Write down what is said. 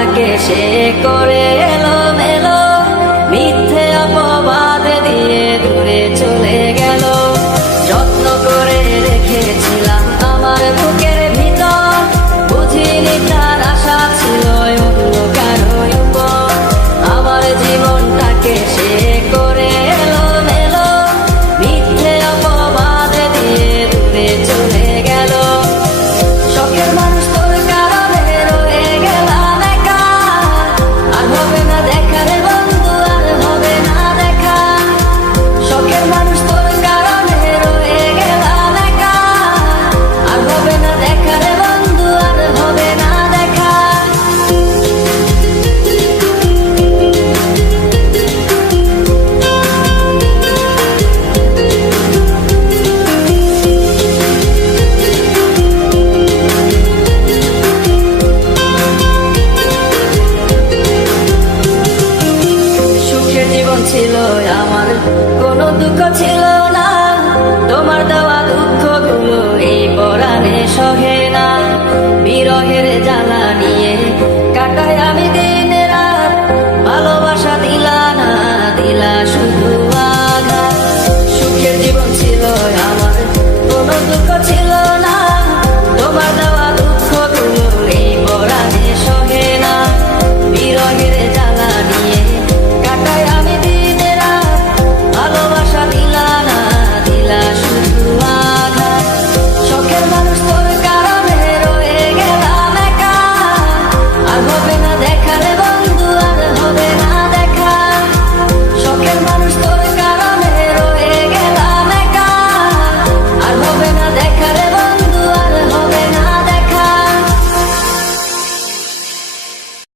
জীবনটাকে সে করে এলোমেলো, মিথ্যে অপবাদ দিয়ে দূরে চলে গেল। যত্ন করে রেখেছিলাম আমার বুকের ভিতর, বুঝিনি তার আশা ছিল অন্য কারো উপর। আমার জীবনটাকে সে করে এলোমেলো, মিথ্যে অপবাদ দিয়ে দূরে চলে গেল। শখের মানুষ তোর কারণে রয়ে গেলাম একা, আর হবে না দেখা রে বন্ধু, আর হবে না দেখা। শখের মানুষ তোর কারণে রয়ে গেলাম একা, আর হবে না দেখা রে বন্ধু, আর হবে না দেখা। সুখের জীবন ছিল আমার, কোনো দুঃখ ছিল না, তোমার দেওয়া